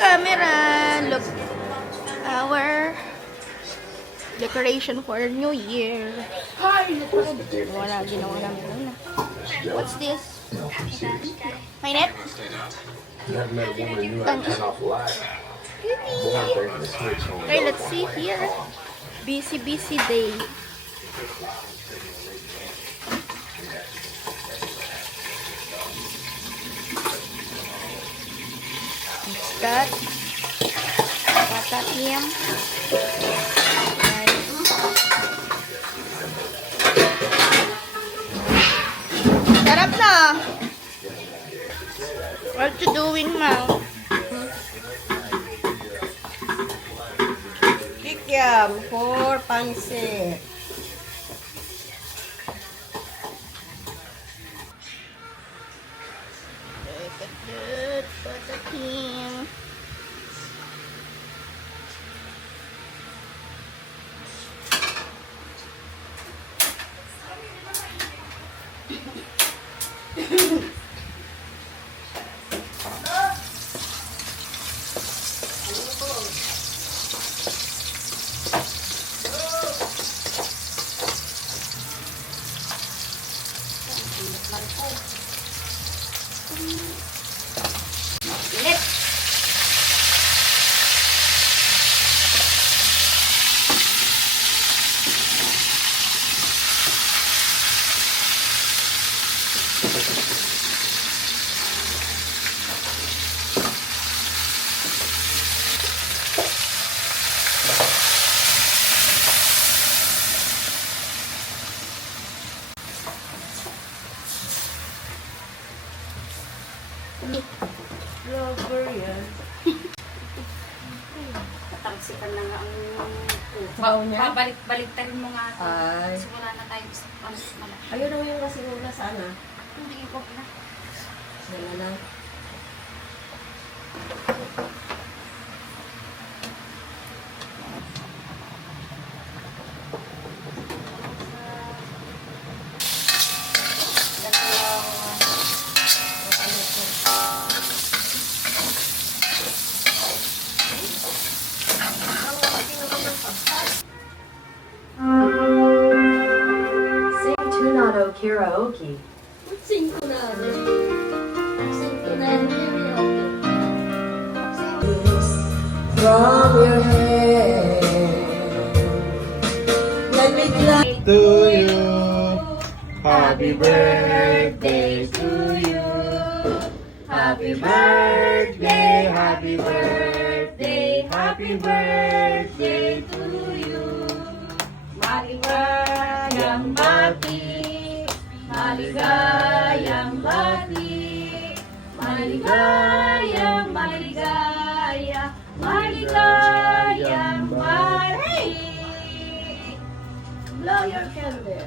camera. Look, our decoration for New Year. Wala, ginawa namin na. What's this? Mainit? Okay, let's see here. Busy day. That patatiyam. Sarap na. What you doing, Mal? Kikiam for pansit. Good patatiyam. Lover yan. Tamsikan na nga ang Bao niya? Babalik-baliktarin mo nga ito. Ay. Kasi wala na tayo sa malaki. Ayun naman yung kasi una sana. Hindi ko na. Wala lang. Sing Tunado Karaoke. Sing ko na. Sing ko na. From your head. Let me glide. To you, happy birthday to you. Happy birthday, happy birthday, happy birthday to you. Maligayang bati, maligayang bati, maligayang maligaya, maligayang bati. Blow your candle.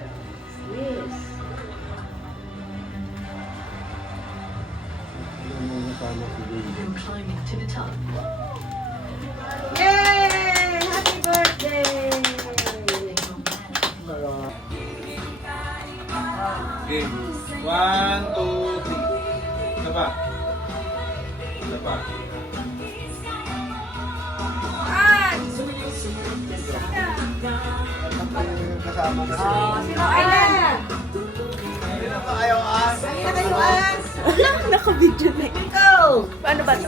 Yes. Yay! Happy birthday! Okay, 1, 2, 3. Isa pa. Isa pa. Kasama na sila. Ayan! Sino pa kayo as? Halina kayo, As! Naka-video na. Go! Paano ba ito?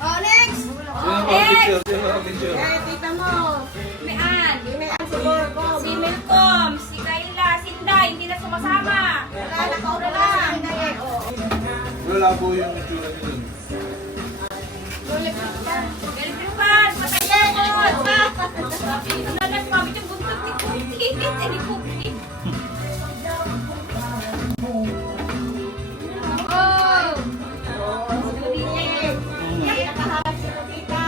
Oh, next! Sino pa picture? Sino pa picture? Eh, tita mo. Mean, May si Borcom. si Milcom, si Kayla, si Inday, hindi na sumasama. Wala, nakauna lang. Wala po yung itsura nyo dun. Galipin patayin mo. Ang lalas, mami, yung buntot ni Cookie. Ni Cookie. Oh! Nakaharap si tita.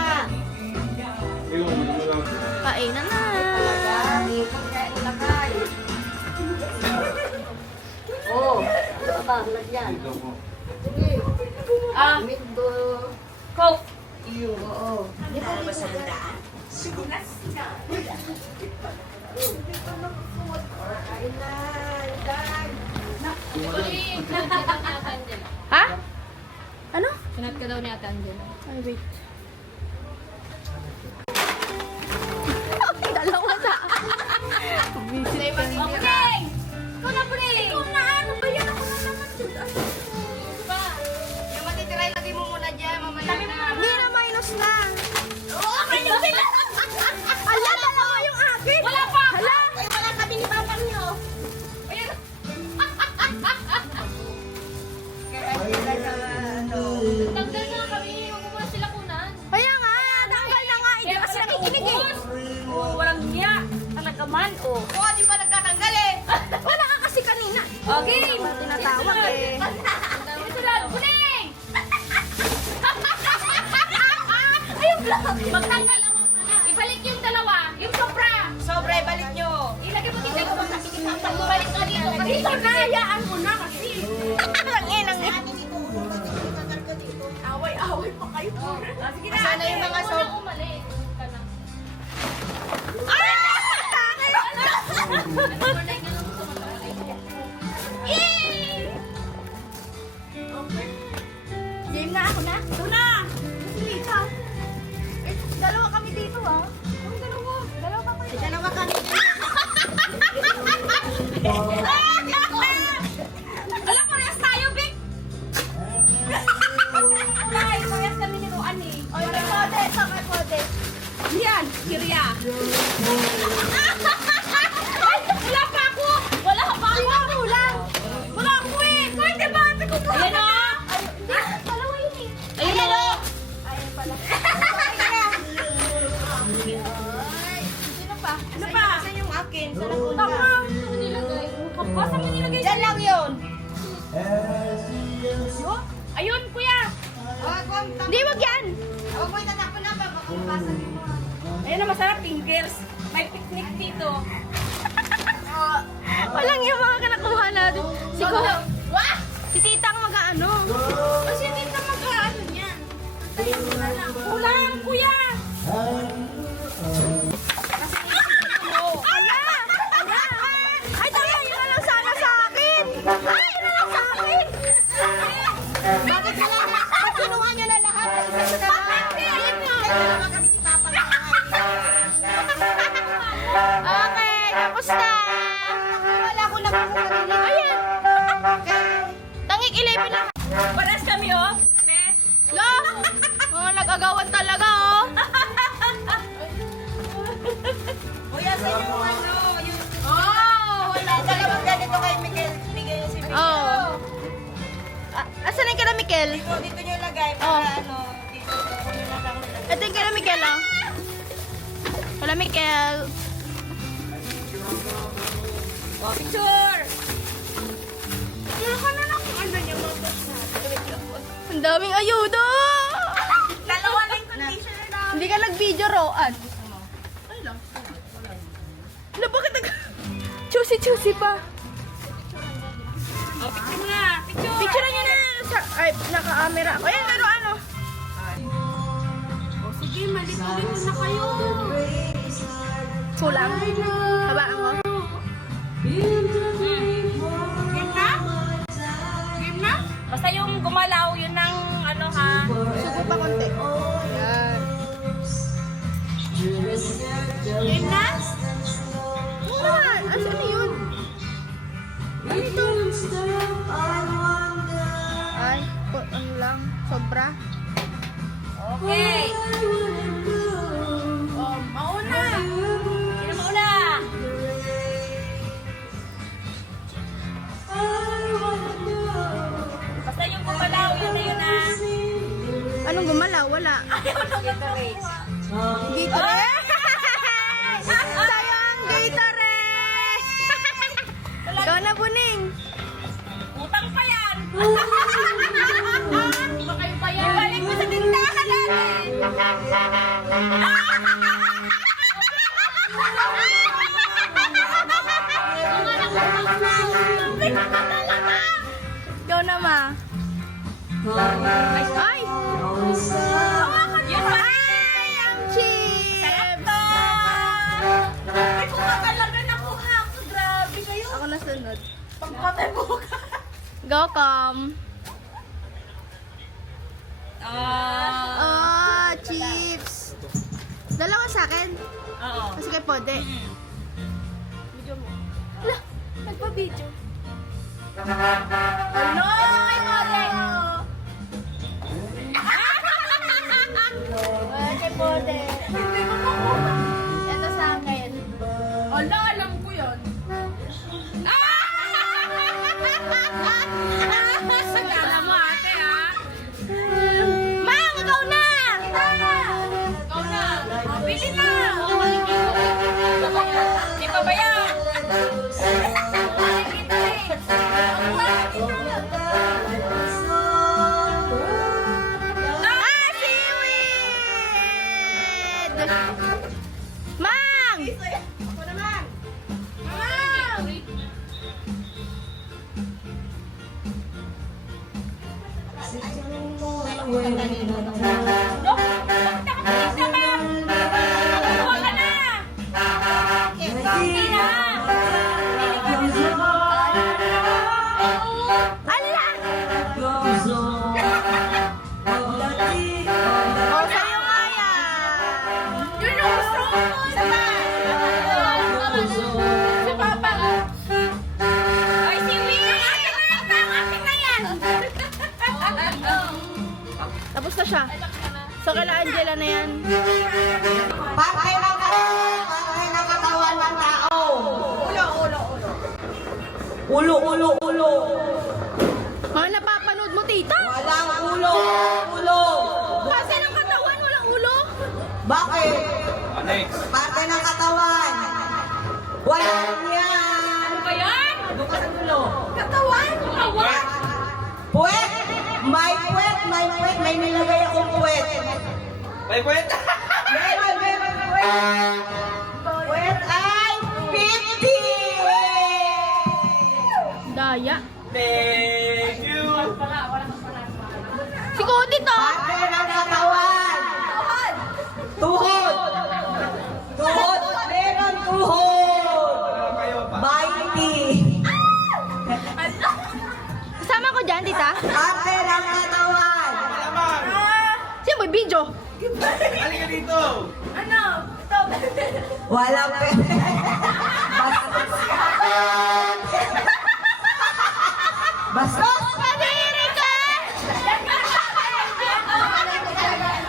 Ayun, wala. Kainan na. Oh, babaglag yan. Dito po. Ah, Middo. Coke. Iyo, oo. Di ba ba sa handaan? Sigunas ka. Ha? Ano? ka daw ni Ate Angela. Ay, wait. Dalawa sa... Okay! Ikaw na, pre! Ikaw na, ano ba yan? Ako na naman. Ba? Yung matitira, lagay mo muna dyan. Mamaya na. Hindi na, minus na. Oo, akin yung sila! Ala, dalawa yung akin. Wala pa! Hala. Ay, wala kami ni Papa niyo. Ayun. Tanggal na kami. Huwag mo muna sila kunan. Kaya nga, tanggal na nga. Hindi kasi nakikinig eh. Oo, walang niya. Talaga man, oh. Oo, di pa nagtatanggal eh. Wala ka kasi kanina. Okay. Tinatawag eh. Sunod, kuning! Ayun lang. Magtanggal ako. Ibalik yung dalawa. Yung sobra. Sobra, ibalik nyo. Ilagay mo dito. Ibalik ka dito. Dito na. Hayaan mo na kasi. Ang inang eh. Away-away pa kayo. Sige na. Sana yung mga Huwag na umalis. Ka na. Game na ako na. Ito na. Sige ka. Eh, dalawa kami dito ah. Ang dalawa. Dalawa ka pa. Dalawa kami. Alam, parehas tayo, Vic! Ay, parehas kami ni Ruan eh. Oy, may kode. Sa may kode. Yan, Kirya. Ay, wala pa ako! Wala pa ako! Kulang. Wala ako eh! Pwede ba? Ate ko pa! Ayan o! Dalawa yun eh. Ayan o! Ayun pala. Sino pa? Ano pa? Saan yung akin? Saan napunta? Tama! Ano nilagay? Basta mo nilagay Diyan lang yun. Ayun, kuya! Hindi, wag yan. Huwag mo itatapon na ba? Baka mabasag mo. Ayun na masarap, fingers. May picnic dito. Walang yung mga kanakuha natin. Si Ko. Wah! Si Titang mag-ano. Kasi hindi ka mag-ano niyan. Kulang, kuya! Ala! Ala! Ay, tama, yun na lang sana sa akin. Ay, yun na lang sa akin. Bakit sila? Ba't kinuha nyo na lahat? Isa na lang. Ayun nga. Dalawa kami ni Papa na Okay, tapos na. wala ko nakukuha nila. Ayan. Tangik 11 lang. Paras kami, oh! Lo! Mga nag-agawan talaga, oh. Kuya, sa yung ano, yung Oh! wala. Dalawang ganito kay Miguel. Bigay niya si Miguel. Oh. Asan yung kila Mikel? Dito nyo lagay para ano, dito. Kunin na lang nila. Ito yung kila Mikel, oh. Kila Mikel. Oh, picture! Ang daming ayuda. Dalawa na yung conditioner na. Hindi ka nag-video, Roan. Ano, bakit nag... Choosy-choosy pa. Oh, picture mo na! Picture! Picture niyo na. Ay, naka-camera ako. Ayan, pero ano? Sige, malit-ulit na kayo. Kulang. Habaan ko. Game na? Game na? Basta yung gumalaw, yun ang ano ha. Subo pa konti. Ayan. Game na? Oo naman. Asan na yun? Ay, ano lang. Sobra. Okay. Oh, mauna. Sino mauna? Basta yung gumalaw, yun na yun na. Anong gumalaw? Wala. Gatorade. Gatorade! Sayang Gatorade! Ikaw na, Buning. Utang pa yan. Iba kayo pa yan. Balik mo sa tindahan natin. Ikaw na, Ma. Ay! Ay! Yun ba? Ay! Ang cheap! Sarap to. Ay, kuha ka lang na nakuha ko. Grabe kayo. Ako na sunod. Pagpatay mo ka. Go, Kom. Chips. Dalawa sa akin. Oo. Kasi kay Pode. Video mo. Wala, nagpa-video. Ano? Ay, mali. Kay Pode. Hindi mo makuha. Ito sa akin. Ala, alam ko yun. Kala mo ate ha? Mang, ikaw na! Ikaw na. Bili na. Di pa ba yan? Seaweed! Mang! Ako naman. Ala! O, sa'yo nga yan. Yun yung gusto ko. Si Papa. Ay, si Will. Akin na yan. Tapos na siya. So, kala Angela na yan. Parte ng katawan ng tao. Ulo. Mga napapanood mo, tita? Walang ulo. Kasi ng katawan, walang ulo. Bakit? Next. Parte ng katawan. Walang yan. Ano ba yan? Bukas ang ulo. Katawan? Kawan? Puwet. May puwet. May nilagay akong puwet. May kwenta. Meron puwet. Puwet ay 50. Daya. Thank you. Si Cody to. Parte ng katawan. Tuhod. Meron tuhod. Ano kayo pa? 20. Kasama ko dyan, tita. Parte ng katawan. Alaman. Sino may video? Halika dito. Ano? Ito. Walang Bastos! Kadiri ka!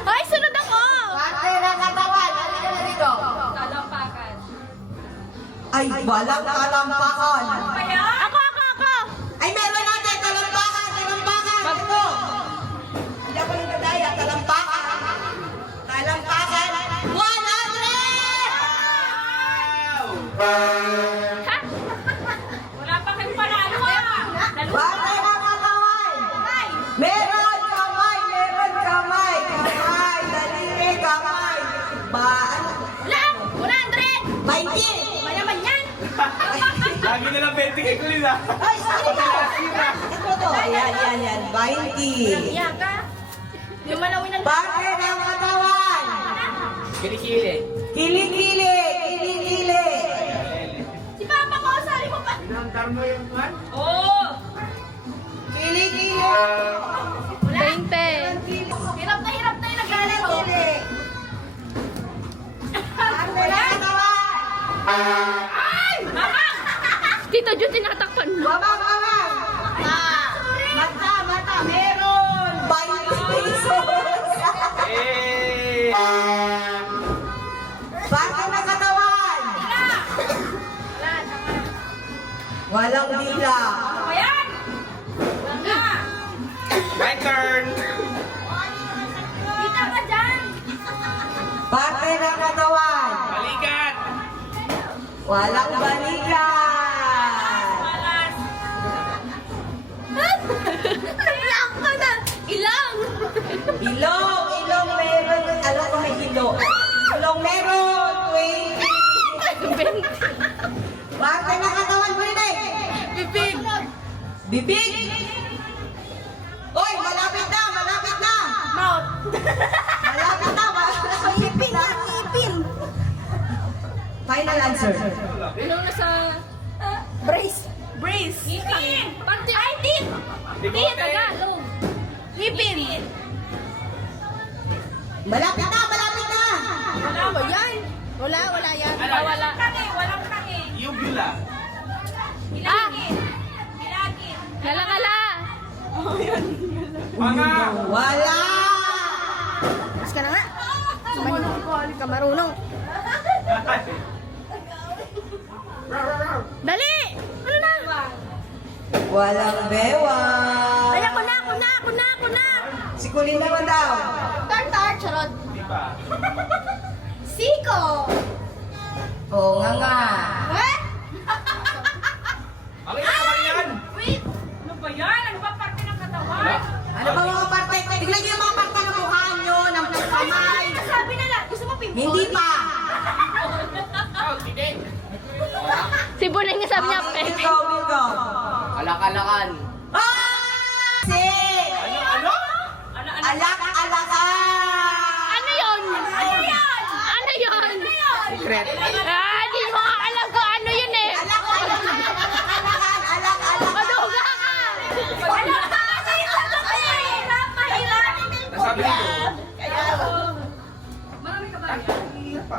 Ay, sunod ako! Parte ng katawan. Halika na dito. Talampakan. Ay, walang talampakan. Ako! Ay, meron natin. Talampakan. Ito. Hindi ako nagdadaya. Talampakan. 100! Wala pa kayong panalo ah. Parte ng katawan. Meron kamay. Daliri, kamay. Lang! 100! 20. Ba naman yan? Lagi na lang 20 kay Kuya. Ay, ito to. Yan. 20. Iya ka? Yung malawin ng... Parte ng katawan. Kilikili. Kilikili. Si Papa ko, sali mo pa! Pinantar mo yung kan? Oo. Kilikili. 20. Hirap na yung naglalaro. Parte ng katawan. Tito Jun, tinatakpan mo. Babang. Mata. Meron. 20 pesos. Eh. Parte ng katawan. Walang dila. Ayan. Wala. My turn. Kita ka dyan! Parte ng katawan. Balikat. Walang balikan. Malas. Ilang ka na! Ilang! Ilong meron. Alam ko may ilong. Ilong meron. 20. Parte ng katawan mo rin eh. Bibig. Oy, malapit na. Mouth! Malapit na. Ngipin! Final answer. Ano na sa... brace! Brace! Ngipin. Parte... Ay, teeth! Teeth! Tagalog! Ngipin! Malapit na, malapit na. Wala ba yan? Wala yan. Ano? Wala. Walang tangi. Uvula. Bilagin. Bilagin. Kala. Mga. Wala. Mas ka na nga. Hindi ka marunong. Dali! Ano na? Walang bewa. Ay, ako na. Si Kulin naman daw. Tartar. Charot. Di ba? Siko. Oo nga. What? Ang ina naman yan. Wait. Ano ba yan? Ano ba parte ng katawan? Ano ba mga parte? Tignan niyo yung mga parte ng mukha niyo, ng kamay. Sabi na lang. Gusto mo pimple? Hindi pa. Oh, hindi. Si Bunay nga sabi niya, Bingo. Alak-alakan. Ah! Si! Ano? Alak-alakan! ano yun? Ano yun? Secret. Di mo alam ko ano yun eh. Alak-alakan! Maduga ka. Nasabi nito.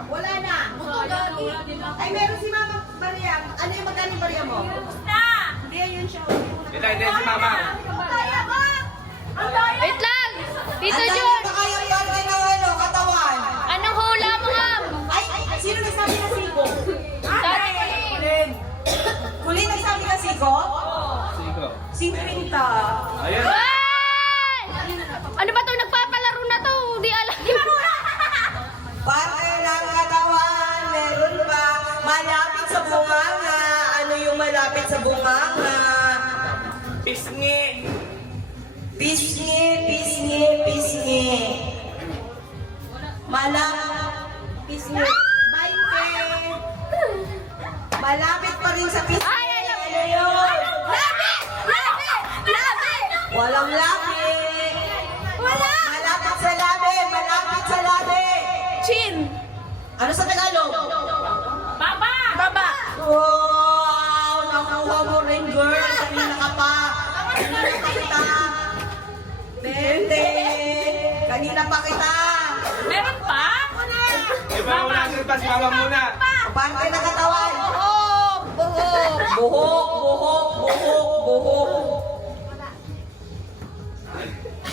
Wala na. Ay, meron si Mama Maria. Ano yung magkano yung Maria mo? Hindi, yun siya. Hindi si Mama. Wait lang. Tito Ang Jun. dami pa kayong parte ng ano, katawan. Anong hula mo, ma'am? Ay, sino nagsabi na siko? Kulin nagsabi na siko? Sigo. Si Trinta. Ayun. Ay! Ano ba to? Nagpapalaro na to. Di alam. Parte ng katawan, meron pa. Malapit sa bunganga. Ano yung malapit sa bunganga? Pisngi. Pisngi. Pisngi. Bainte. Malapit pa rin sa pisngi. Ay, alam. Ano yun? Labi! Walang labi. Malapit sa labi. Chin. Ano sa Tagalog? Baba. Wow! Nakuha mo rin, girl. Kanina ka pa. Kanina kita. Bente. Kanina pa kita. Meron pa? Di ba wala pa si Mama muna? Parte ng katawan. Buhok.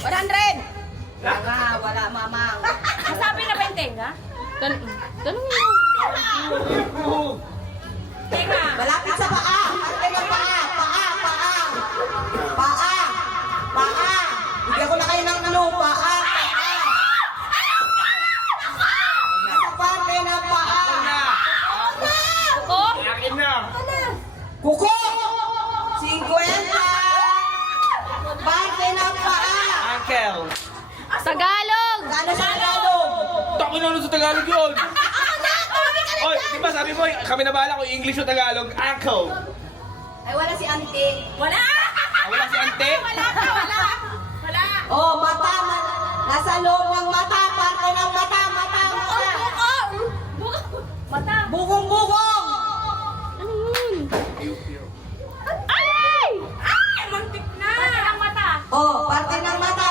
100. Wala, mamang. Nasabi na ba yung tenga? Tanong mo. Tenga. Malapit sa paa. Parte ng paa. Paa. Bigyan ko na kayo ng ano. Paa. Nasa parte ng paa. Ko? Yakin na. Kuko! 50! Parte ng paa! Uncle. Tagalog. Ano sa Tagalog? Takin na sa Tagalog yun. Oy, di ba sabi mo, kami na bahala kung English o Tagalog. Uncle. Ay, wala si Auntie. Wala! Wala si Ante. Wala! Oh, mata. Nasa loob ng mata. Parte ng mata. Mata! Bugong-bugong! Ano yun? Ay! Ay! Muntik na! Parte ng mata! Oh, parte ng mata.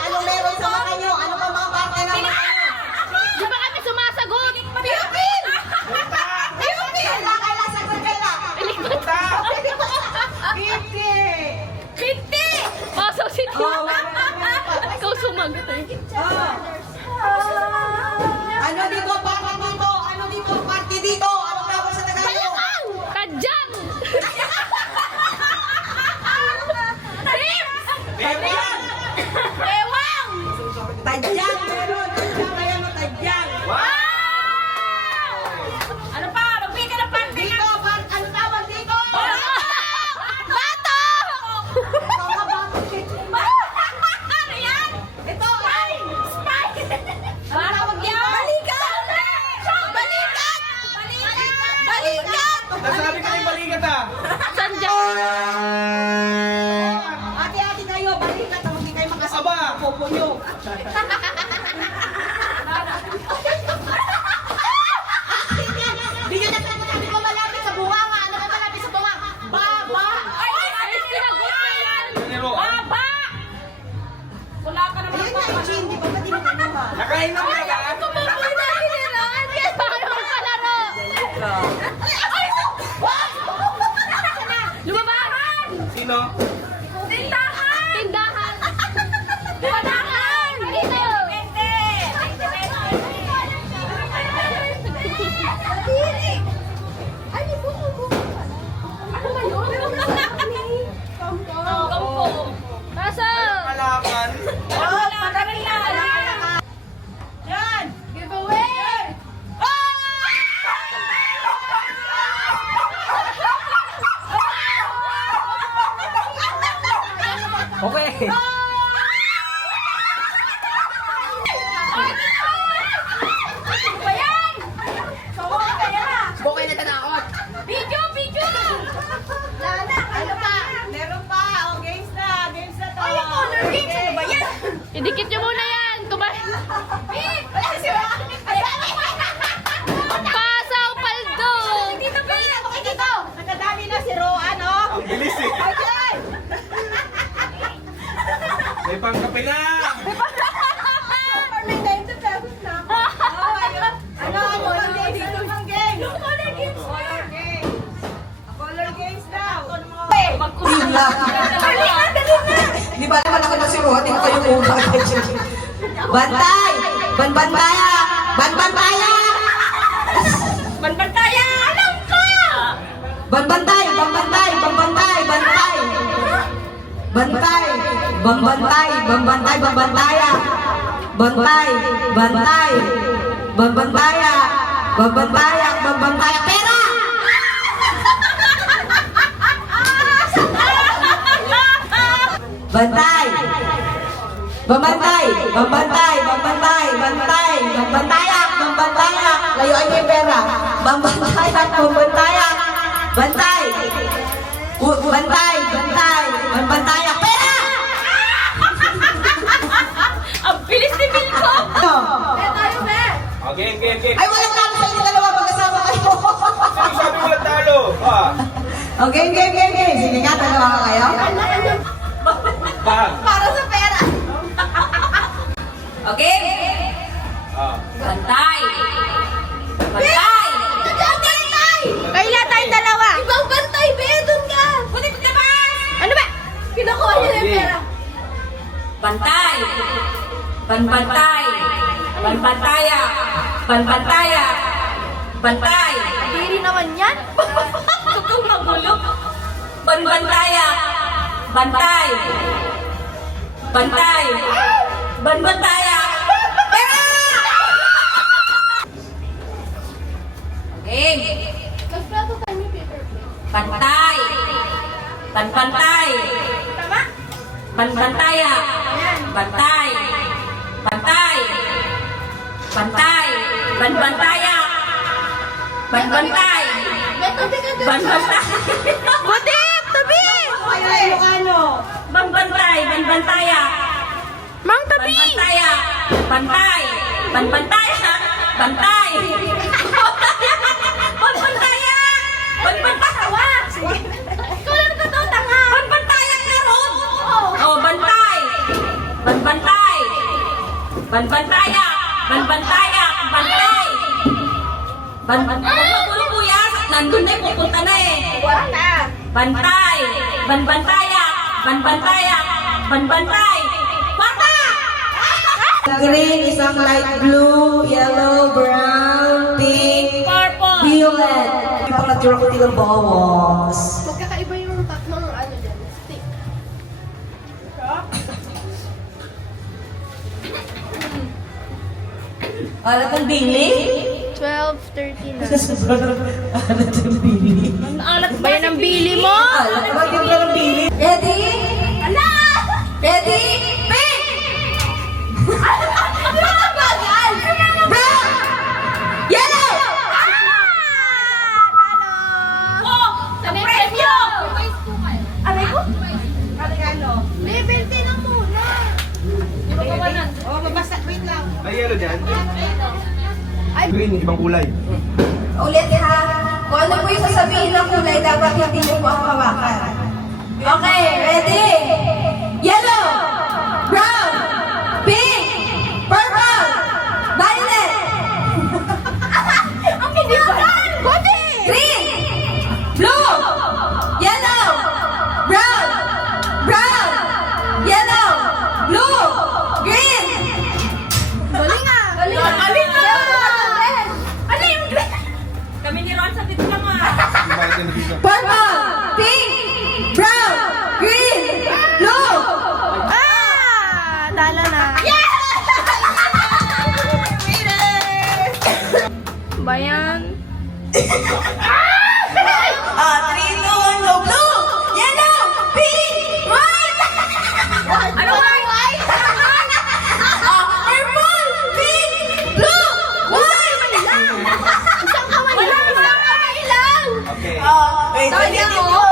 Anong meron sa mata nyo? Ano ba mga parte ng mata nyo? Di ba kami sumasagot? Piyupin! Kailan sagot kaila? Puta. 50! 50! Paso si Tito. Oh, Ikaw sumagot eh. Oh. Ano dito? Parte dito. Anong tawag sa Tagalog? Kadyang! Ewang. Ewang! Tadyang! Meron. Tadyang. Wow. Ano pa? Magbigay ka ng parte Dito, ano tawag dito? Bato! Ano yan? Ito, Spike! ano tawag dito? Balikat! Nasabi ka yung balikat ah. Sandyang! Ate kayo, balikat ang hindi kayo makasama. Aba. Popo nyo. Hindi nyo nasabi ko malapit sa bunganga. Ano ba malapit sa bunganga? Baba! Ay, sinagot na yan! Nero. Baba! Wala ka naman Ayun nga, Jin, di ba ba di mo kinuha? Naka Mainom ka ba? Lumabahan! Sino? Tindahan! Tindahan! Tindahan! Dito! Kalakan. Okay. Bukay na tanakot. Video! Video! Ano pa? Meron pa. O, games na. Games na to. Color games! Ano ba yan? Idikit nyo muna yan! Pasaw paldo! Dito ba? Dito. Nakadami na si Roan, oh. Ang bilis eh. Okay. May pangkape na. May 90 pesos na. Oh, ayun. Ano games? Ano bang games? Color games! Color games. Color games daw. Di ba naman ako na si Rohan, hindi ko kayo muna. Bantay! Banbantaya! Banbantaya! Banbantaya! Alam ko! Banbantay! Banbantay! Banbantay! Bantay! Bantay! Banbantay! Banbantay! Banbantaya! Bantay! Bantay! Banbantaya! Banbantaya! Banbantaya! Pera! Bantay! Bambantay! Bambantay! Bambantay! Bantay! Bambantayak! Bambantayak! Layuan niyo yung pera! Bambantayak! Bambantayak! Bantay! Bantay! Bantay! Bambantayak! Pera! Ang bilis ni Bilko! Okay, game. Ay, walang talo sa inyo dalawa. Mag-asama kayo. Sabi mo lang talo. Okay, game. Sige nga, dalawa ka kayo. Bag. Para sa pera! Okay? Bantay! Bantay! Bantay! Kaila tayong dalawa! Ibang bantay, be! Doon ka! Punit ka ba? Ano ba? Kinukuha niya na yung pera. Bantay! Banbantay! Banbantaya! Banbantaya! Bantay! Diri naman yan! Tutong magulo! Banbantaya! Bantay! Bantay! Banbantaya! Pera! Okay. Bantay! Banbantay! Tama? Banbantaya! Bantay! Bantay! Bantay! Banbantaya! Banbantay! Banbantay! Budip! Tabi! Ay, Ilocano. Banbantay! Banbantaya! Mang tabi! Banbantaya! Bantay! Banbantaya! Bantay! Banbantaya! Banbantaya! Ikaw lang ka to, tanga! Banbantaya ka ron! Oh, bantay! Banbantay! Banbantaya! Banbantaya! Bantay! Banbantaya! Kuya, nandun na pupunta na eh! Bantay! Banbantaya! Banbantaya! Banbantay! Bata! Green, isang light blue, yellow, brown, pink, Purple! violet. May pang natira ko tilang bawas. Magkakaiba yung tatlong ano dyan, stick. Alat ng bili? 12, 13 na. Alat ng bili? Alat ba yan ang bili mo? Alat ng bili? Ready? Ala! Ready? Pink! Brown! Yellow! Oh! Sa premyo! Aray ko? Ilocano. Level 10 na muna. Di ba kawanan? Oh, mabasa. Wait lang. May yellow dyan. Green, ibang kulay. Ulit ha. Kung ano po yung sasabihin ng kulay, dapat hindi mo po ang hawakan. Okay, ready? Yellow! Brown! Pink! Purple! talo na. Bayan. 3, 2, 1, go blue! Yellow! Pink! White! Ano white? Purple! Pink! Blue! White! Isang kamay lang. Okay. Wait, Tawagin ulitin mo.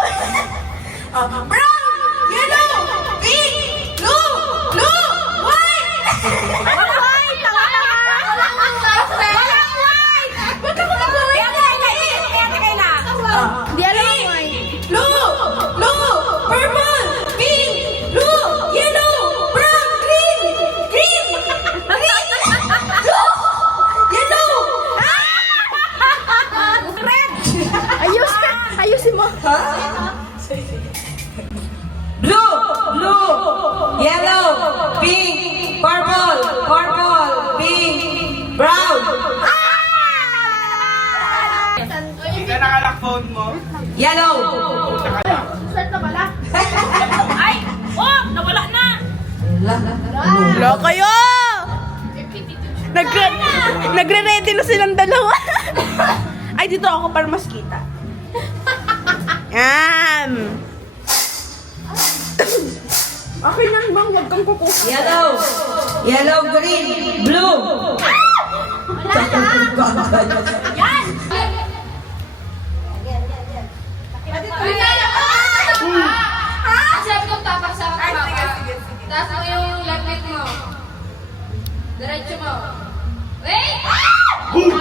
ko. Brown! Yellow! Pink! Blue! Blue! White! Walang white. Walang white. Ba't ako mag-white? Kaya lang. Di alam mo ay. Blue! Blue! Purple! Pink! Blue! Yellow! Brown! Green! Green! Green! Blue! Yellow! Ayusin mo. Blue! Blue! Yellow! Pink! Purple! Purple! Pink! Brown! Hindi ka nakalak phone mo. Yellow! Saan na pala? Ay! Oh! Nawala na! Wala kayo! Nagre-ready na silang dalawa. Ay, dito ako para mas kita. Yan. Akin yan bang, wag kang kukuha. Yellow! Yellow, green, blue! Wala na! Yan! Sabi ko tapak sa kapapa. Taas mo yung laglit mo. Diretso mo. Wait! Boom!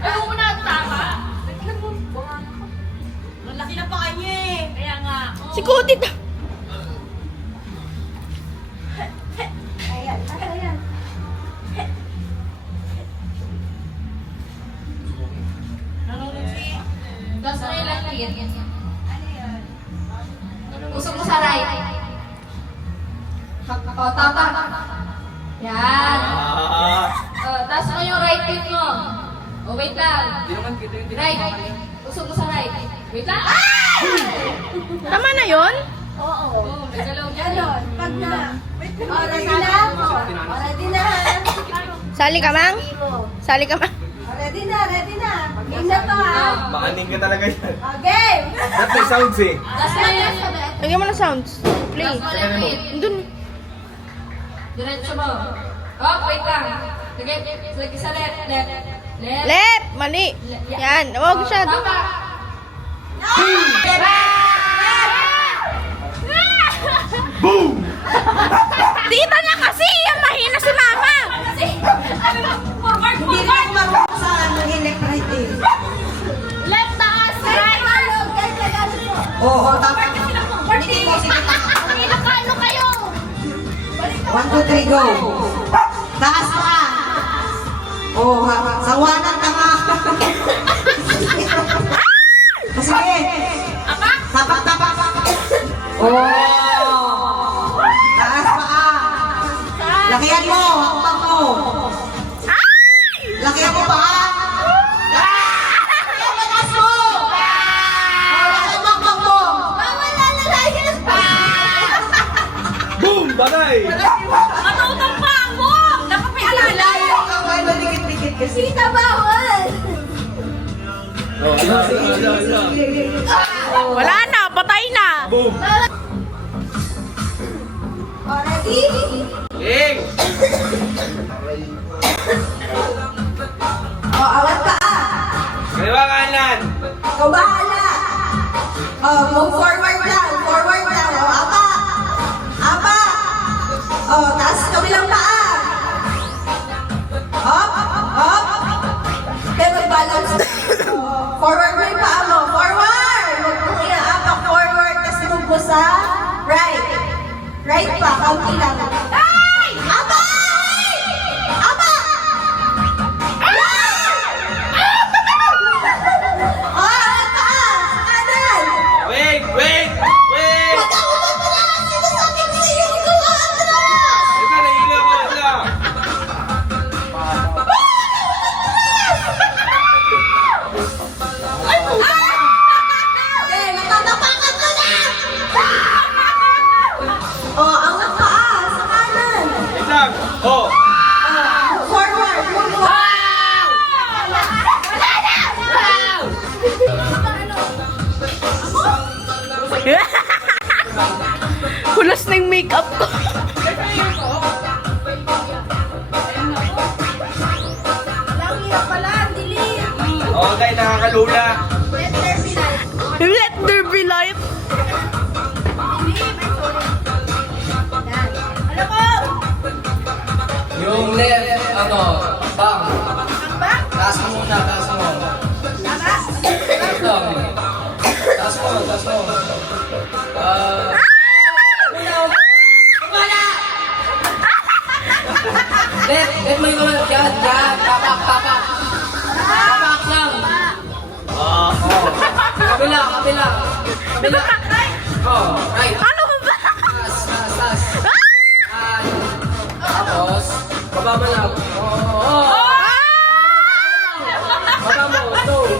Ay, huwag mo na tama. Malaki na pa kanya eh. Kaya nga. Si Kutit. Taas mo yung laglit. Usok mo sa right. O, tapak. Yan. Taas mo yung right foot mo. O, wait lang. Right. Usok mo sa right. Wait lang. Tama na yon? Oo. Nagalaw niya. Pag na. Ready na? Ready na? Sali ka, Mang? Sali ka, Mang? Ready na, ready na. Game na to ha. Maaning ka talaga yan. Game! Ba't may sounds eh? Taas mo yung Lagyan mo ng sounds. Play. taas mo yung feet. Dun. Diretso mo. Oh, wait lang. Lagi sa left. Left. Left. Left. Mali. Yan. Huwag siya. Dun. Tapak. Boom! Tita na kasi. Yan, mahina si Mama. Forward, Hindi rin ako marunong sa electric eh. left, taas, right. Oo, tapos. Forward, Ilocano kayo. 1, 2, 3, go! Taas pa! Oh, sawanan ka nga! Sige! Tapak, tapak! Oh! Taas pa! Lakihan mo! Hakbang mo! Lakihan mo pa! Lakihan mo! Taas mo! Lakihan mo! Hakbang mo! Boom! Bagay! Matutong pa ako. Nakapialala. Layo ka! Why ba dikit-dikit kasi? Sita bawal. Oh, ala. Wala na. Patay na. Boom! Ready? Ing! Oh, awat pa! Kaliwa kanan! Ikaw bahala! Oh, move forward lang! Forward lang! Oh, apa! Apa! Oh, taas kabilang paa! Up! Up! Kaya mag-balance. Forward mo yung paa mo. Forward! Huwag mong inaapak. Forward. Tapos move mo sa right. Right pa. Kaunti lang. Ay! Apa! Apa! Oh, ang taas! Kanan! Wait! Wait! Wait! Pagkakulat mo na! Sinasabi ko sa'yo! Ikaw ang atras! Ito, nahilo ko. Ito. Eh, natatapakan ko na! Oh, angat taas! lang. Oh. Forward, move on. Kulas na yung makeup ko. Lang hirap pala, dilim. Okay, nakakalula. Let there be light. Alam mo, Yung left, bang. Taas mo muna, taas mo. Left lang. Taas mo, taas mo. Left mo yung mga, yan, tapak. Tapak lang. Kabila. Oh, right. Ano ba? Tas. Yan. Tapos, baba mo lang. Baba mo, two.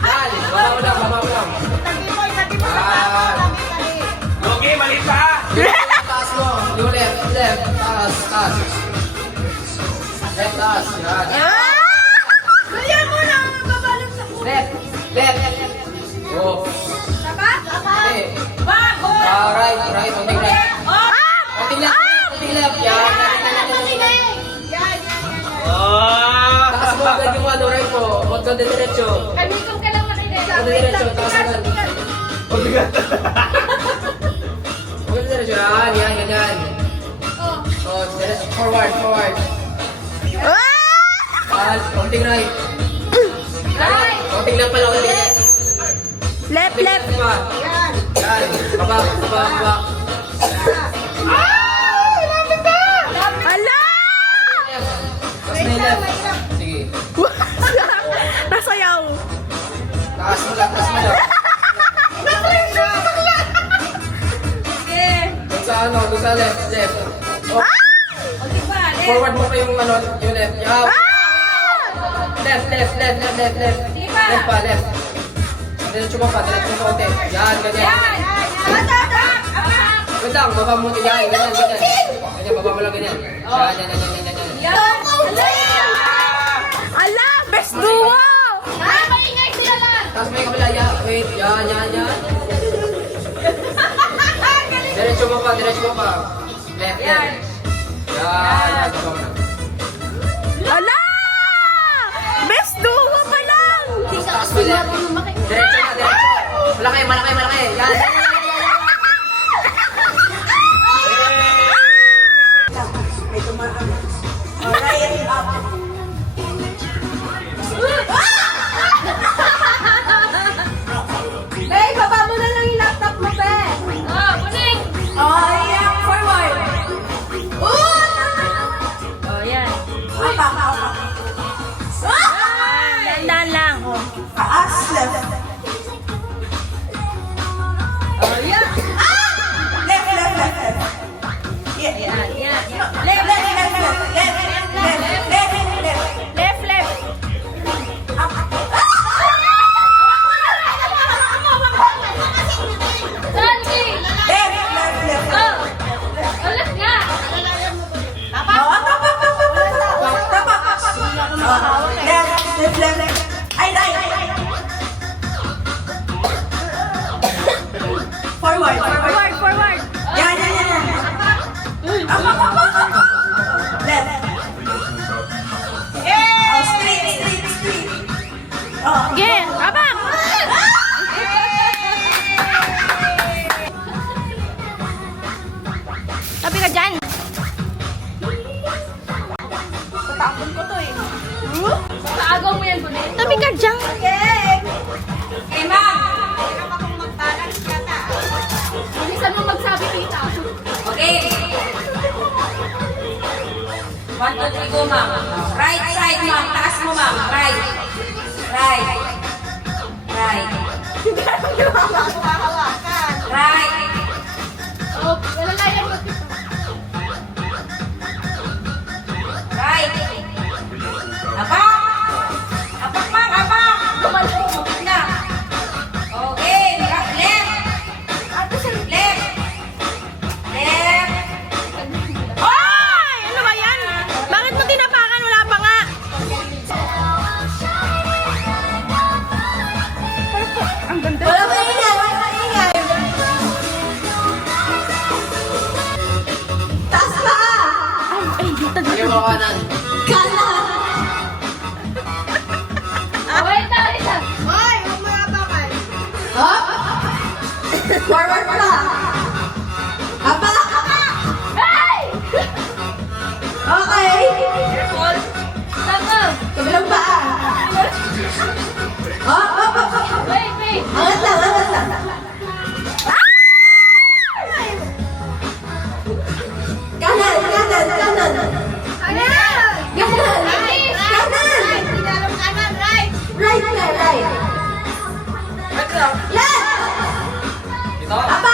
Yan, baba mo lang. Yan. Okay, mali pa. Taas mo, yung left, taas. Left, taas, yan. ganyan mo na, babalot sa buhay. Left. Oh, Tama? okay. Bago! Right, konting right. Konting left, yan. Taas mo agad yung right mo, huwag ka diretso. Kamikom ka lang makinig. Huwag ka diretso, taas agad. Huwag ka diretso, yan, ganyan. Oh, diretso, forward. Konting right. Konting left pala, konting left. Left. Pa. Yan, baba. Ala! Tapos may left. Sige. Nasayaw. Taas mo lang. Doon sa left. Oh. Forward mo pa yung left. Yan. Left. Left pa. Diretso mo pa konti. Yan, ganyan. Wait lang, baba mo. Yan, ganyan. Ganyan, baba mo lang ganyan. Yan. Ala! Best duo! Maingay sila lang. Tapos may kabila, yan. Wait, yan. Diretso mo pa. Left. Yan. Baba mo lang. Ala! Best duo pa lang! Taas mo left. Diretso. Malaki. Yan. Right up. Hey, baba mo na lang yung laptop mo, be. Buning. Oh, yeah, forward. Oh, yan. Apa. Dandan lang. Oh. Taas, left. Oh, yan. Left. Yeah. Left. Left. Sandy. Left. Ulit nga. Left. Ay. Forward. Yan. Left. Oh, straight. Oh. Again. Abang! Tabi ka dyan. Tatapon ko to eh. Kaagaw mo yan, Buning. Tabi ka dyan. Okay, ma'am. Bilisan mo magsabi kita. Okay. 1, 2, 3, go, ma'am. Right side, ma'am. Taas mo, ma'am. Right. Right. Oh, wala lang yan. Right. Apak, ma'am. Apak na. Okay. Left. Left. Oh! Siguro kanan. Kanan. Wait lang. Hoy, huwag mo apakan. Up. Forward pa. Apa. Hey! Okay. Tama. Kabilang paa. Up. Wait. Angat lang. Kanan. Kanan! Kanan. Kanan, right. Right. Left. Ito. Apa.